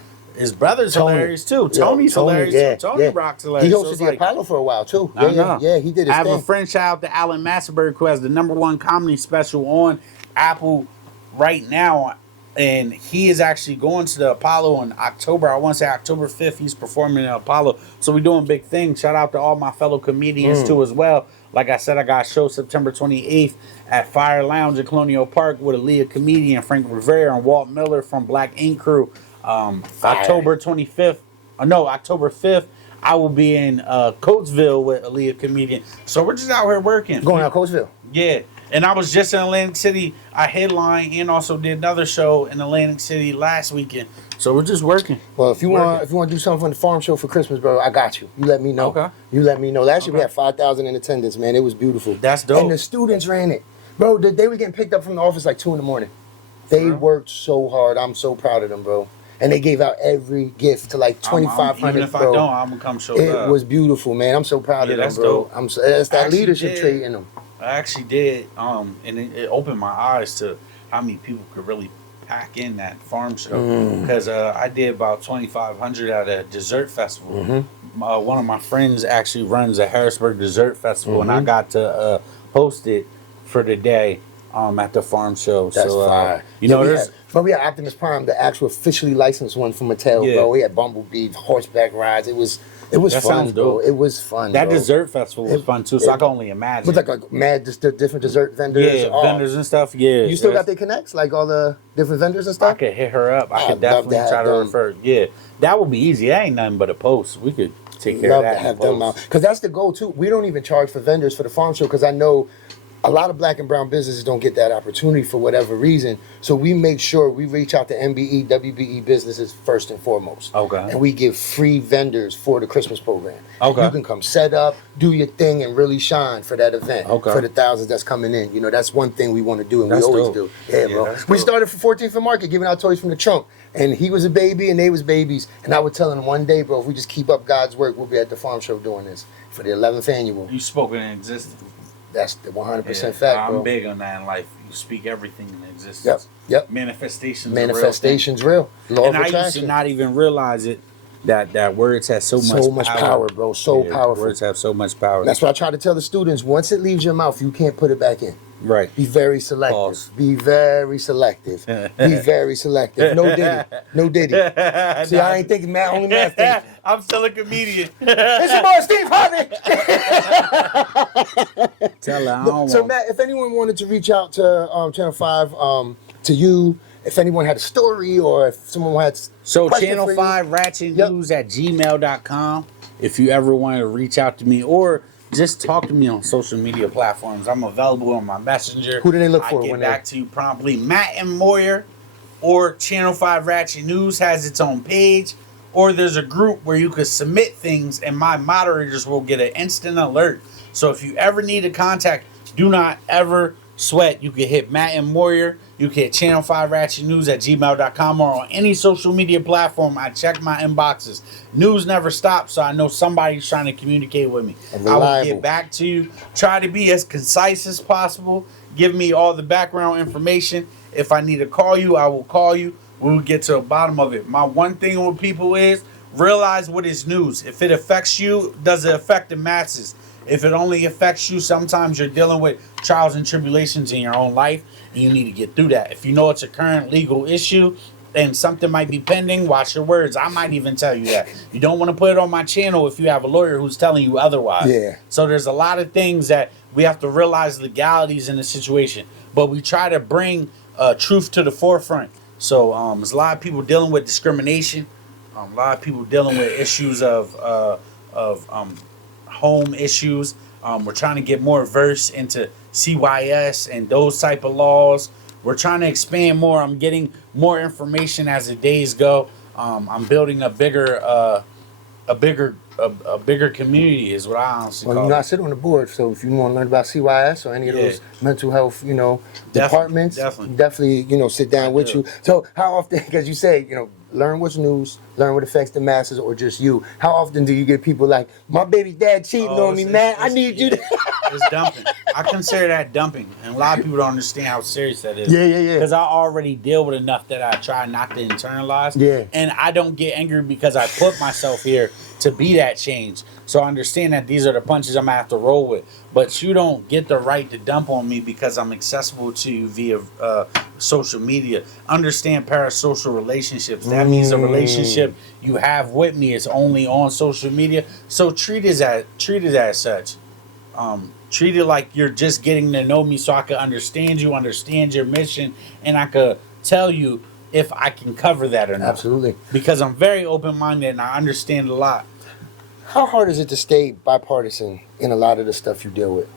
hilarious too. Tony's hilarious too. Tony Rock's hilarious. He hosted the Apollo for a while too. I know. Yeah, he did his I have thing. a friend, shout out to Alan Massenberg, who has the #1 comedy special on Apple right now. And he is actually going to the Apollo in October. I want to say October 5th. He's performing in Apollo. So we're doing big things. Shout out to all my fellow comedians too as well. Like I said, I got a show September 28th at Fire Lounge in Colonial Park with Aaliyah comedian Frank Rivera and Walt Miller from Black Ink Crew. October 25th. October 5th. I will be in Coatesville with Aaliyah comedian. So we're just out here working. Going out Coatesville. Yeah. And I was just in Atlantic City. I headlined and also did another show in Atlantic City last weekend. So we're just working. Well, if you want to do something for the farm show for Christmas, bro, I got you. You let me know. Okay. You let me know. Last year we had 5,000 in attendance, man. It was beautiful. That's dope. And the students ran it. Bro, they were getting picked up from the office like 2 a.m. They worked so hard. I'm so proud of them, bro. And they gave out every gift to like 2,500. Even if I don't, I'm going to come show up. It was beautiful, man. I'm so proud of them, bro. Dope. That's that leadership trait in them. I actually did, and it opened my eyes to how many people could really pack in that farm show. Because I did about 2,500 at a dessert festival. One of my friends actually runs a Harrisburg dessert festival, and I got to host it for the day at the farm show. That's fire. We had Optimus Prime, the actual officially licensed one from Mattel, bro. We had Bumblebee, horseback rides. It was fun, bro. It was fun. That bro. dessert festival was fun too, so I can only imagine. It was like mad different dessert vendors. Yeah, vendors and stuff. Yeah. You still got their connects, like all the different vendors and stuff? I could hit her up. I could definitely try to refer. Yeah, that would be easy. That ain't nothing but a post. We could take care of that. Love to have them out. Because that's the goal too. We don't even charge for vendors for the farm show because I know a lot of black and brown businesses don't get that opportunity for whatever reason. So we make sure we reach out to MBE, WBE businesses first and foremost. Okay. And we give free vendors for the Christmas program. Okay. You can come set up, do your thing, and really shine for that event. Okay. For the thousands that's coming in. You know, that's one thing we want to do, and That's we always dope. do. Yeah, bro. We started for 14th and Market, giving out toys from the trunk. And he was a baby, and they was babies. And I would tell him one day, bro, if we just keep up God's work, we'll be at the farm show doing this for the 11th annual. You spoke in existence. That's the 100% Yeah, fact, bro. I'm big on that in life. You speak everything in existence. Yep. Manifestation's real. Law and of I attraction. used to not even realize it. That words have so much power, bro. So powerful. Words have so much power. That's what I try to tell the students. Once it leaves your mouth, you can't put it back in. Right. Be very selective. Pause. Be very selective. Be very selective. No Diddy. No Diddy. See, I ain't thinking Matt, only Matt thinking. I'm still a comedian. It's your boy Steve Harvey. Tell her I don't So want. Matt, if anyone wanted to reach out to Channel 5, to you, if anyone had a story or if someone had So question Channel for you. 5 Ratchet News at gmail.com if you ever wanted to reach out to me or just talk to me on social media platforms. I'm available on my messenger. Who do they look for I get when back to you promptly. Matt and Moyer or Channel 5 Ratchet News has its own page, or there's a group where you could submit things and my moderators will get an instant alert. So if you ever need a contact, do not ever sweat. You can hit Matt and Moyer. You can hit Channel 5 Ratchet News at gmail.com or on any social media platform. I check my inboxes. News never stops, so I know somebody's trying to communicate with me. I will get back to you. Try to be as concise as possible. Give me all the background information. If I need to call you, I will call you. We will get to the bottom of it. My one thing with people is realize what is news. If it affects you, does it affect the masses? If it only affects you, sometimes you're dealing with trials and tribulations in your own life, and you need to get through that. If you know it's a current legal issue and something might be pending, watch your words. I might even tell you that. You don't want to put it on my channel if you have a lawyer who's telling you otherwise. Yeah. So there's a lot of things that we have to realize legalities in the situation, but we try to bring truth to the forefront. So there's a lot of people dealing with discrimination, a lot of people dealing with issues of home issues. We're trying to get more versed into CYS and those type of laws. We're trying to expand more. I'm getting more information as the days go. I'm building a bigger community is what I honestly call it. Well, you know, I sit on the board, so if you want to learn about CYS or any of those mental health, departments, definitely, sit down with you. So how often, because you say, learn what's news, learn what affects the masses, or just you. How often do you get people like, my baby dad cheating on me, man? I need you to... It's dumping. I consider that dumping. And a lot of people don't understand how serious that is. Yeah. Because I already deal with enough that I try not to internalize. Yeah. And I don't get angry because I put myself here to be that change. So I understand that these are the punches I'm going to have to roll with. But you don't get the right to dump on me because I'm accessible to you via social media. Understand parasocial relationships. That means the relationship you have with me is only on social media. So treat it as such. Treat it like you're just getting to know me so I can understand you, understand your mission, and I could tell you if I can cover that or not. Absolutely. Because I'm very open-minded and I understand a lot. How hard is it to stay bipartisan in a lot of the stuff you deal with?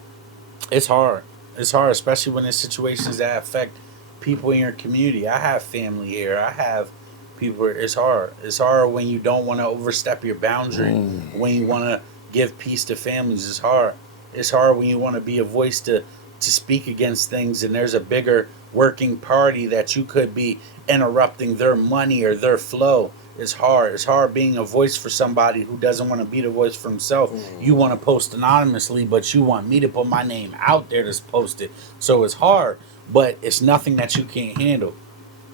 It's hard. It's hard, especially when there's situations that affect people in your community. I have family here. I have people. It's hard. It's hard when you don't want to overstep your boundary, when you want to give peace to families. It's hard. It's hard when you want to be a voice to speak against things and there's a bigger working party that you could be interrupting their money or their flow. It's hard. It's hard being a voice for somebody who doesn't want to be the voice for himself. You want to post anonymously, but you want me to put my name out there to post it. So it's hard, but it's nothing that you can't handle.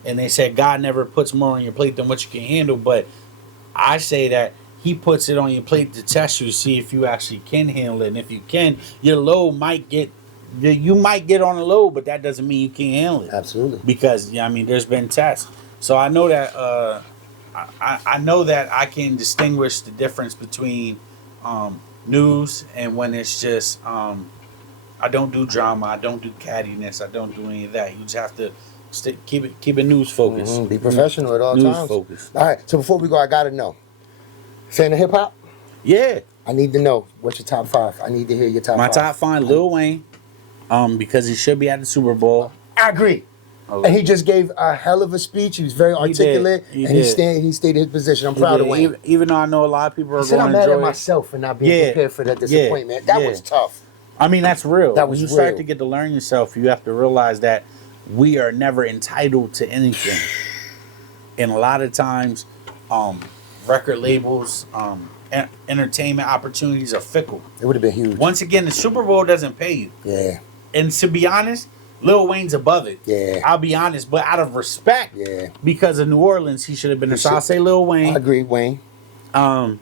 And they said God never puts more on your plate than what you can handle, but I say that He puts it on your plate to test you, to see if you actually can handle it. And if you can, your load you might get on a load, but that doesn't mean you can't handle it. Absolutely. Because there's been tests. So I know that I know that I can distinguish the difference between news and when it's just I don't do drama, I don't do cattiness, I don't do any of that. You just have to keep it news focused. Be professional at all news times. Focused. All right. So before we go, I gotta know. Fan of hip hop? Yeah. I need to know what's your top 5. I need to hear your top 5. My top 5, Lil Wayne, because he should be at the Super Bowl. I agree. Okay. And he just gave a hell of a speech. He was very articulate, He and he stated his position. I'm proud of Wayne. Even though I know a lot of people are He said, going I'm to mad enjoy at myself for not being prepared for that disappointment. That was tough. I mean, that's real. That was when you real. start to get to learn yourself, you have to realize that we are never entitled to anything. And a lot of times, record labels, entertainment opportunities are fickle. It would have been huge. Once again, the Super Bowl doesn't pay you. Yeah. And to be honest, Lil Wayne's above it. Yeah. I'll be honest, but out of respect, because of New Orleans, he should have been there. So I'll say Lil Wayne. I agree, Wayne. I'm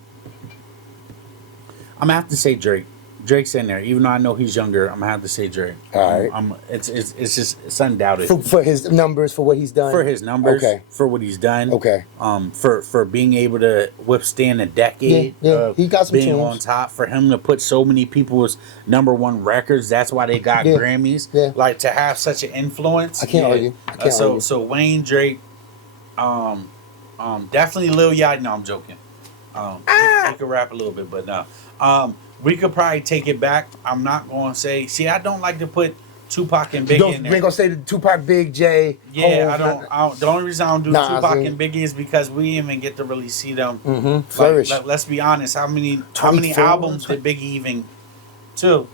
gonna have to say Drake. Drake's in there, even though I know he's younger. I'm gonna have to say Drake. All right. It's undoubted For his numbers, for what he's done. for his numbers, for what he's done. Okay. For being able to withstand a decade. Yeah. He got some being tunes. on top. For him to put so many people's #1 records. That's why they got Grammys. Yeah. Like to have such an influence. I can't argue. So Wayne, Drake, definitely Lil Yachty. No, I'm joking. He could rap a little bit, but no. We could probably take it back. I'm not going to say. See, I don't like to put Tupac and Biggie in there. You ain't going to say the Tupac, Big J. Yeah, I don't. The only reason I don't do Tupac and Biggie is because we didn't even get to really see them flourish. Let's be honest. How many albums did Biggie even? 2.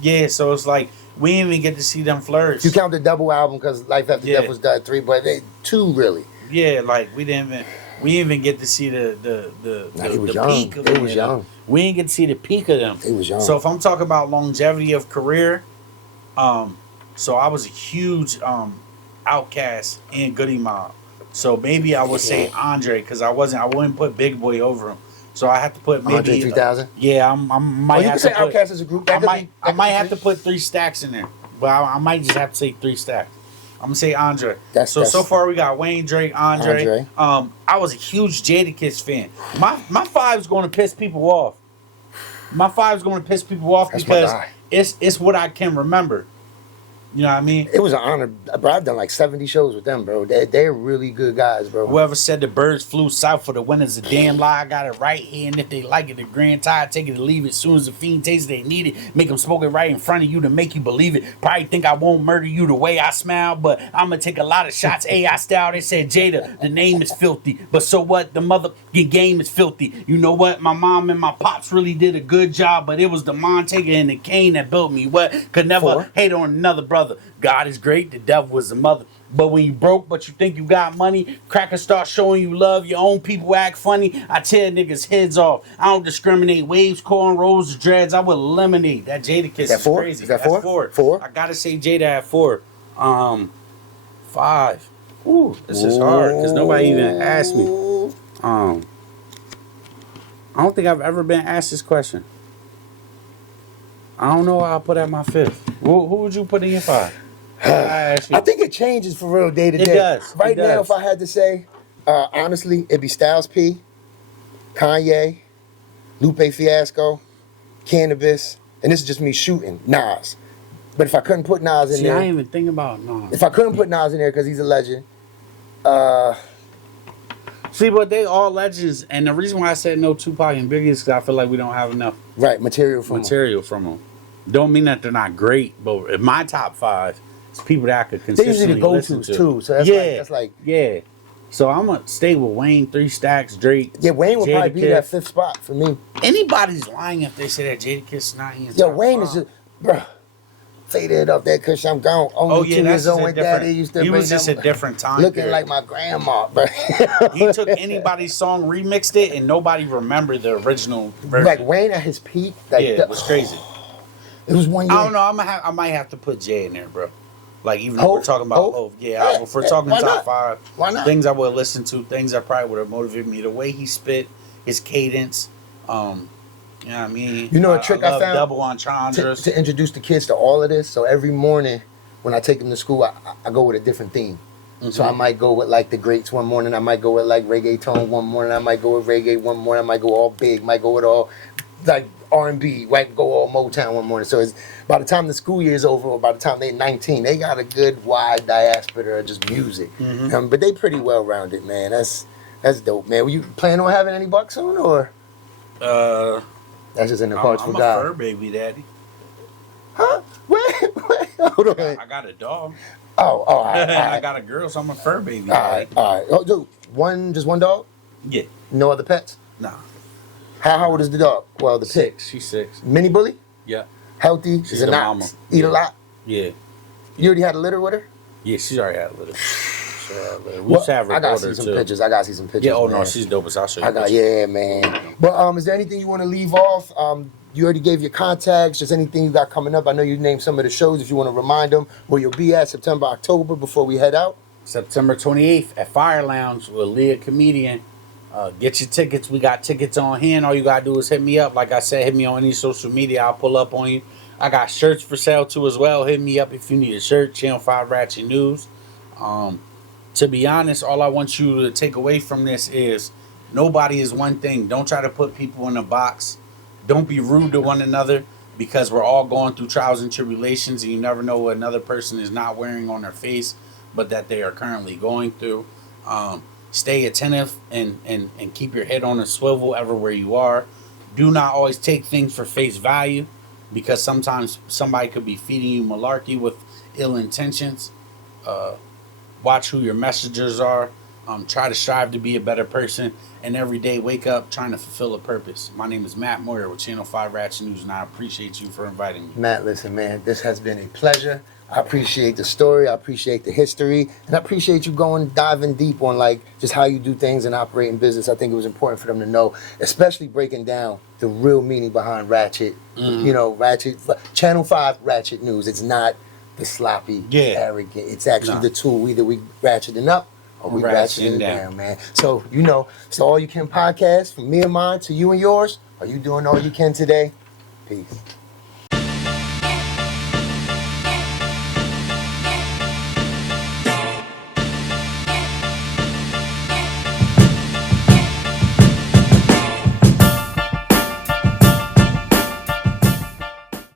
Yeah, so it's like we didn't even get to see them flourish. You count the double album because Life After Death was done 3, but 2 really. Yeah, like we didn't even get to see the peak of them. He was young. We didn't get to see the peak of them. He was young. So if I'm talking about longevity of career, so I was a huge Outkast and Goody Mob. So maybe I would say Andre because I wouldn't put Big Boy over him. So I have to put maybe Andre 3000. Yeah, I might. Or you have can to say put, Outkast as a group. I might have to put 3 Stacks in there, but I might just have to say 3 Stacks. I'm gonna say Andre. So far we got Wayne, Drake, Andre. I was a huge Jadakiss fan. My 5 is going to piss people off. My 5 is going to piss people off because it's what I can remember. You know what I mean? It was an honor, bro. I've done like 70 shows with them, bro. They're really good guys, bro. Whoever said the birds flew south for the winter's a damn lie. I got it right here, and if they like it, the grand tide, take it or leave it. As soon as the fiend tastes they need it, make them smoke it right in front of you to make you believe it. Probably think I won't murder you the way I smile, but I'm gonna take a lot of shots. AI style, they said Jada, the name is filthy, but so what? The motherfucking game is filthy. You know what? My mom and my pops really did a good job, but it was the Montega and the Kane that built me. What? Could never hate on another brother. God is great, the devil is the mother. But when you broke, but you think you got money, crackers start showing you love, your own people act funny, I tear niggas' heads off. I don't discriminate, waves, corn, rolls, dreads, I will eliminate. That Jadakiss is crazy. Is that 4? That's 4. I gotta say Jada at 4. 5. Ooh, this is hard, because nobody even asked me. I don't think I've ever been asked this question. I don't know what I'll put at my 5th. Who would you put in your 5? I think it changes for real day to day. It does. Right now, if I had to say, honestly, it'd be Styles P, Kanye, Lupe Fiasco, Cannabis, and this is just me shooting, Nas. But if I couldn't put Nas in there... I didn't even think about Nas. If I couldn't put Nas in there because he's a legend... See, but they all legends, and the reason why I said no Tupac and Biggie is because I feel like we don't have enough material from them. Don't mean that they're not great, but in my top 5, it's people that I could consistently listen to. Too, so that's like yeah. So I'm gonna stay with Wayne, 3 Stacks, Drake. Yeah, Wayne would probably be that 5th spot for me. Anybody's lying if they say that Jadakiss is not in. Yo, Wayne is just, bro. Faded up that cushion, I'm gone. Only 2 years old when daddy used to He was just a different time. Looking like my grandma, bro. He took anybody's song, remixed it, and nobody remembered the original version. Like Wayne at his peak. Like it was crazy. It was 1 year. I don't know. I might have to put Jay in there, bro. Like even if we're talking about Hov, if we're talking top 5, things I would listen to, things that probably would have motivated me. The way he spit, his cadence, you know what I mean? You know a trick I found? Double entendres. To introduce the kids to all of this. So every morning when I take them to school, I go with a different theme. Mm-hmm. So I might go with like the greats one morning. I might go with like reggaeton one morning. I might go with reggae one morning. I might go all big. Might go with all like R&B. Might go all Motown one morning. So it's by the time the school year is over, or by the time they're 19, they got a good wide diaspora of just music. Mm-hmm. But they pretty well rounded, man. That's dope, man. Were you planning on having any bucks soon, or? That's just in the cards for God. I'm a fur baby daddy. Huh? Wait, hold on. I got a dog. All right. I got a girl, so I'm a fur baby daddy. All right. Oh, dude, just one dog? Yeah. No other pets? Nah. How old is the dog? Well, the pit. She's 6. Mini bully? Yeah. Healthy? She's a mama. Eat a lot? Yeah. You already had a litter with her? Yeah, she's already had a litter. We have her I gotta daughter see some too. pictures. I gotta see some pictures. Yeah, oh man. no, she's dope as I'll show you. Yeah, man. But is there anything you want to leave off? You already gave your contacts. Just anything you got coming up? I know you named some of the shows. If you want to remind them where you'll be at September, October before we head out. September 28th at Fire Lounge with Leah Comedian. Get your tickets. We got tickets on hand. All you gotta do is hit me up. Like I said, hit me on any social media. I'll pull up on you. I got shirts for sale too as well. Hit me up if you need a shirt. Channel 5 Ratchet News. To be honest, all I want you to take away from this is nobody is one thing. Don't try to put people in a box. Don't be rude to one another because we're all going through trials and tribulations and you never know what another person is not wearing on their face but that they are currently going through. Stay attentive and keep your head on a swivel everywhere you are. Do not always take things for face value because sometimes somebody could be feeding you malarkey with ill intentions. Watch who your messengers are. Try to strive to be a better person. And every day, wake up trying to fulfill a purpose. My name is Matt Moyer with Channel 5 Ratchet News, and I appreciate you for inviting me. Matt, listen, man, this has been a pleasure. I appreciate the story. I appreciate the history. And I appreciate you diving deep on, like, just how you do things and operate in business. I think it was important for them to know, especially breaking down the real meaning behind Ratchet. Mm-hmm. You know, Ratchet, Channel 5 Ratchet News. It's not the sloppy, arrogant. It's actually the tool. Either we ratcheting up Oh, we ratcheting down, man. So, it's the All You Can podcast from me and mine to you and yours. Are you doing all you can today? Peace.